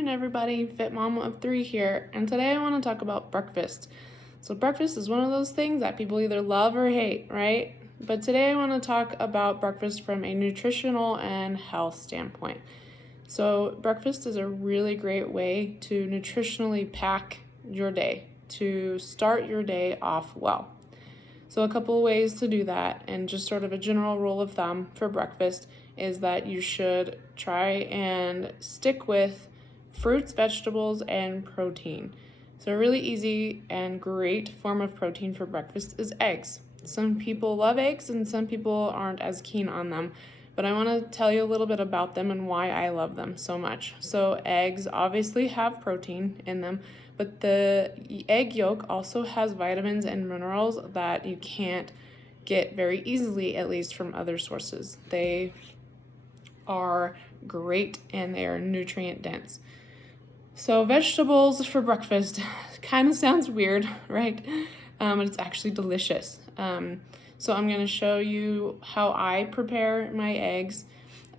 morning, everybody. Fit Mama of 3 here, and today I want to talk about breakfast. So breakfast is one of those things that people either love or hate, right? But today I want to talk about breakfast from a nutritional and health standpoint. So breakfast is a really great way to nutritionally pack your day, to start your day off well. So a couple of ways to do that, and just sort of a general rule of thumb for breakfast is that you should try and stick with fruits, vegetables, and protein. So a really easy and great form of protein for breakfast is eggs. Some people love eggs and some people aren't as keen on them, but I want to tell you a little bit about them and why I love them so much. So eggs obviously have protein in them, but the egg yolk also has vitamins and minerals that you can't get very easily, at least from other sources. They are great and they are nutrient dense. So vegetables for breakfast kind of sounds weird, right? But it's actually delicious. So I'm going to show you how I prepare my eggs,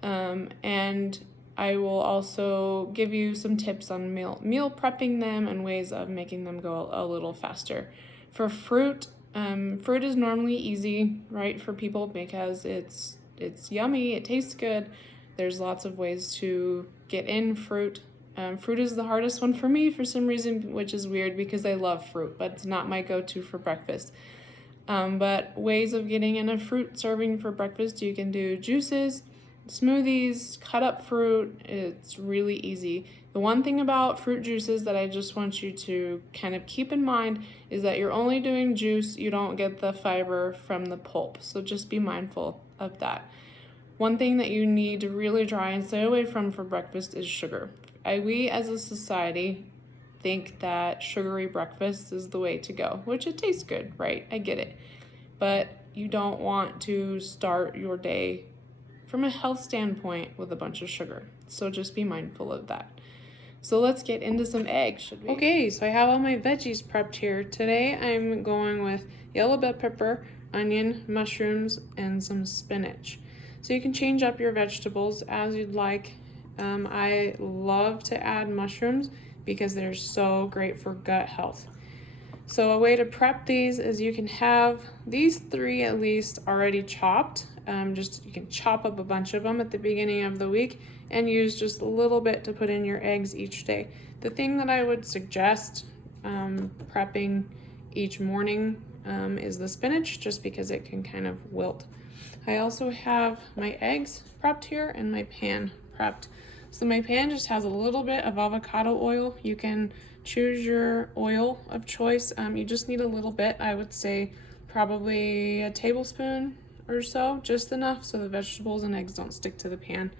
and I will also give you some tips on meal prepping them and ways of making them go a little faster. For fruit, fruit is normally easy, right, for people because it's yummy, it tastes good. There's lots of ways to get in fruit. Fruit is the hardest one for me for some reason, which is weird because I love fruit, but it's not my go-to for breakfast. But ways of getting in a fruit serving for breakfast, you can do juices, smoothies, cut up fruit. It's really easy. The one thing about fruit juices that I just want you to kind of keep in mind is that you're only doing juice. You don't get the fiber from the pulp, so just be mindful of that. One thing that you need to really try and stay away from for breakfast is sugar. We as a society think that sugary breakfast is the way to go, which it tastes good, right? I get it. But you don't want to start your day from a health standpoint with a bunch of sugar. So just be mindful of that. So let's get into some eggs, should we? Okay, so I have all my veggies prepped here. Today I'm going with yellow bell pepper, onion, mushrooms, and some spinach. So you can change up your vegetables as you'd like. I love to add mushrooms because they're so great for gut health. So a way to prep these is you can have these 3 at least already chopped. You can chop up a bunch of them at the beginning of the week and use just a little bit to put in your eggs each day. The thing that I would suggest prepping each morning is the spinach, just because it can kind of wilt. I also have my eggs prepped here and my pan prepped. So my pan just has a little bit of avocado oil. You can choose your oil of choice. You just need a little bit. I would say probably a tablespoon or so, just enough so the vegetables and eggs don't stick to the pan.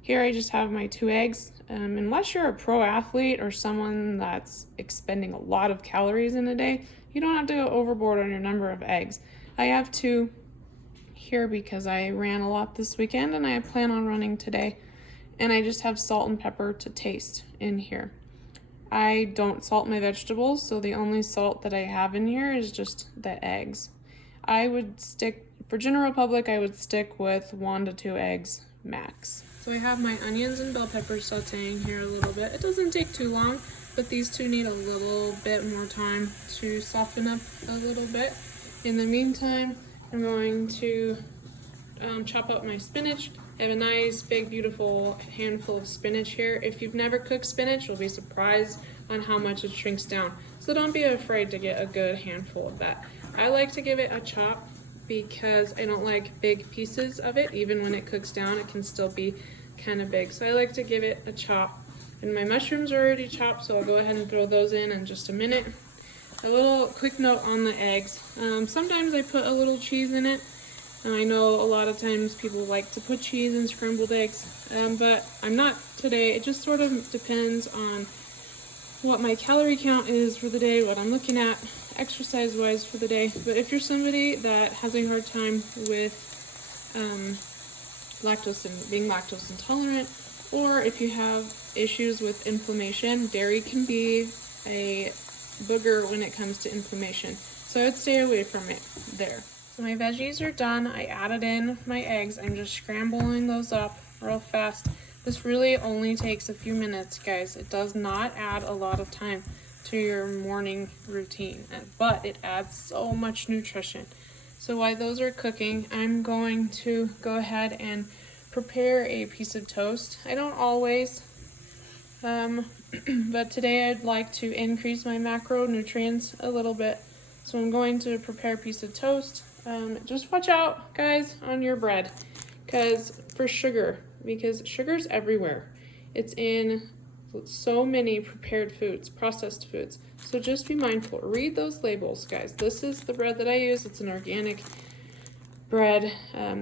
Here I just have my 2 eggs. Unless you're a pro athlete or someone that's expending a lot of calories in a day, you don't have to go overboard on your number of eggs. I have 2 here because I ran a lot this weekend and I plan on running today. And I just have salt and pepper to taste in here. I don't salt my vegetables, so the only salt that I have in here is just the eggs. I would stick, for general public, I would stick with 1 to 2 eggs max. So I have my onions and bell peppers sauteing here a little bit. It doesn't take too long, but these 2 need a little bit more time to soften up a little bit. In the meantime, I'm going to chop up my spinach. I have a nice, big, beautiful handful of spinach here. If you've never cooked spinach, you'll be surprised on how much it shrinks down. So don't be afraid to get a good handful of that. I like to give it a chop because I don't like big pieces of it. Even when it cooks down, it can still be kind of big. So I like to give it a chop. And my mushrooms are already chopped, so I'll go ahead and throw those in just a minute. A little quick note on the eggs. Sometimes I put a little cheese in it. And I know a lot of times people like to put cheese in scrambled eggs, but I'm not today. It just sort of depends on what my calorie count is for the day, what I'm looking at exercise-wise for the day. But if you're somebody that has a hard time with being lactose intolerant, or if you have issues with inflammation, dairy can be a booger when it comes to inflammation. So I'd stay away from it there. So my veggies are done. I added in my eggs. I'm just scrambling those up real fast. This really only takes a few minutes, guys. It does not add a lot of time to your morning routine, but it adds so much nutrition. So while those are cooking, I'm going to go ahead and prepare a piece of toast. I don't always, but today I'd like to increase my macronutrients a little bit. So I'm going to prepare a piece of toast. Just watch out, guys, on your bread, because sugar's everywhere. It's in so many prepared foods, processed foods. So just be mindful. Read those labels, guys. This is the bread that I use. It's an organic bread.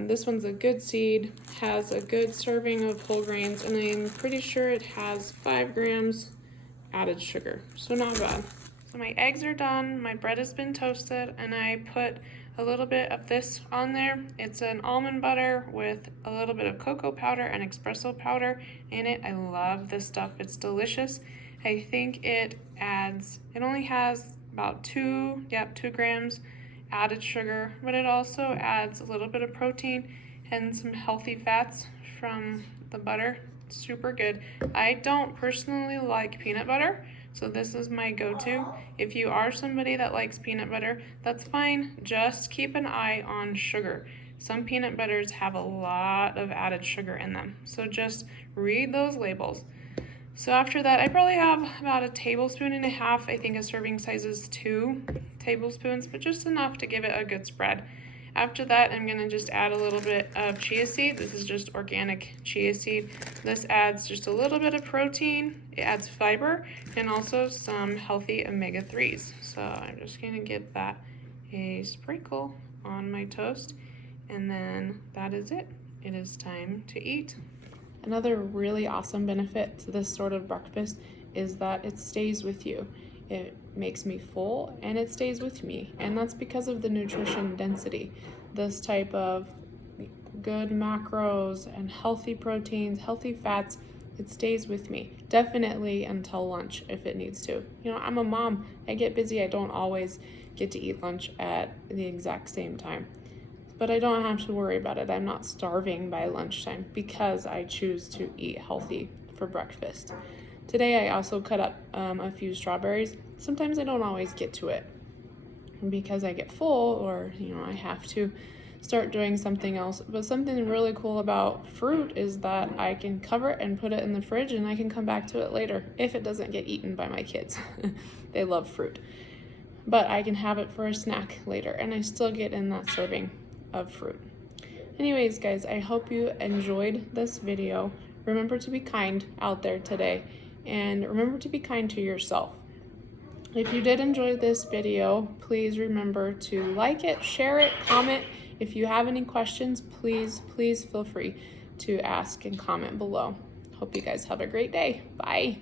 This one's a good seed, has a good serving of whole grains, and I'm pretty sure it has 5 grams added sugar. So not bad. So my eggs are done, my bread has been toasted, and I put a little bit of this on there. It's an almond butter with a little bit of cocoa powder and espresso powder in it. I love this stuff. It's delicious. I think it only has about 2 grams added sugar, but it also adds a little bit of protein and some healthy fats from the butter. Super good. I don't personally like peanut butter, so this is my go-to. If you are somebody that likes peanut butter, that's fine. Just keep an eye on sugar. Some peanut butters have a lot of added sugar in them, so just read those labels. So after that, I probably have about 1.5 tablespoons. I think a serving size is 2 tablespoons, but just enough to give it a good spread. After that, I'm gonna just add a little bit of chia seed. This is just organic chia seed. This adds just a little bit of protein. It adds fiber and also some healthy omega-3s. So I'm just gonna give that a sprinkle on my toast, and then that is it. It is time to eat. Another really awesome benefit to this sort of breakfast is that it stays with you. It makes me full and it stays with me, and that's because of the nutrition density. This type of good macros and healthy proteins, healthy fats, it stays with me. Definitely until lunch if it needs to. You know, I'm a mom, I get busy, I don't always get to eat lunch at the exact same time. But I don't have to worry about it. I'm not starving by lunchtime because I choose to eat healthy for breakfast. Today I also cut up a few strawberries. Sometimes I don't always get to it because I get full, or I have to start doing something else. But something really cool about fruit is that I can cover it and put it in the fridge, and I can come back to it later if it doesn't get eaten by my kids. They love fruit. But I can have it for a snack later, and I still get in that serving of fruit. Anyways, guys, I hope you enjoyed this video. Remember to be kind out there today, and remember to be kind to yourself. If you did enjoy this video, please remember to like it, share it, comment. If you have any questions, please feel free to ask and comment below. Hope you guys have a great day. Bye.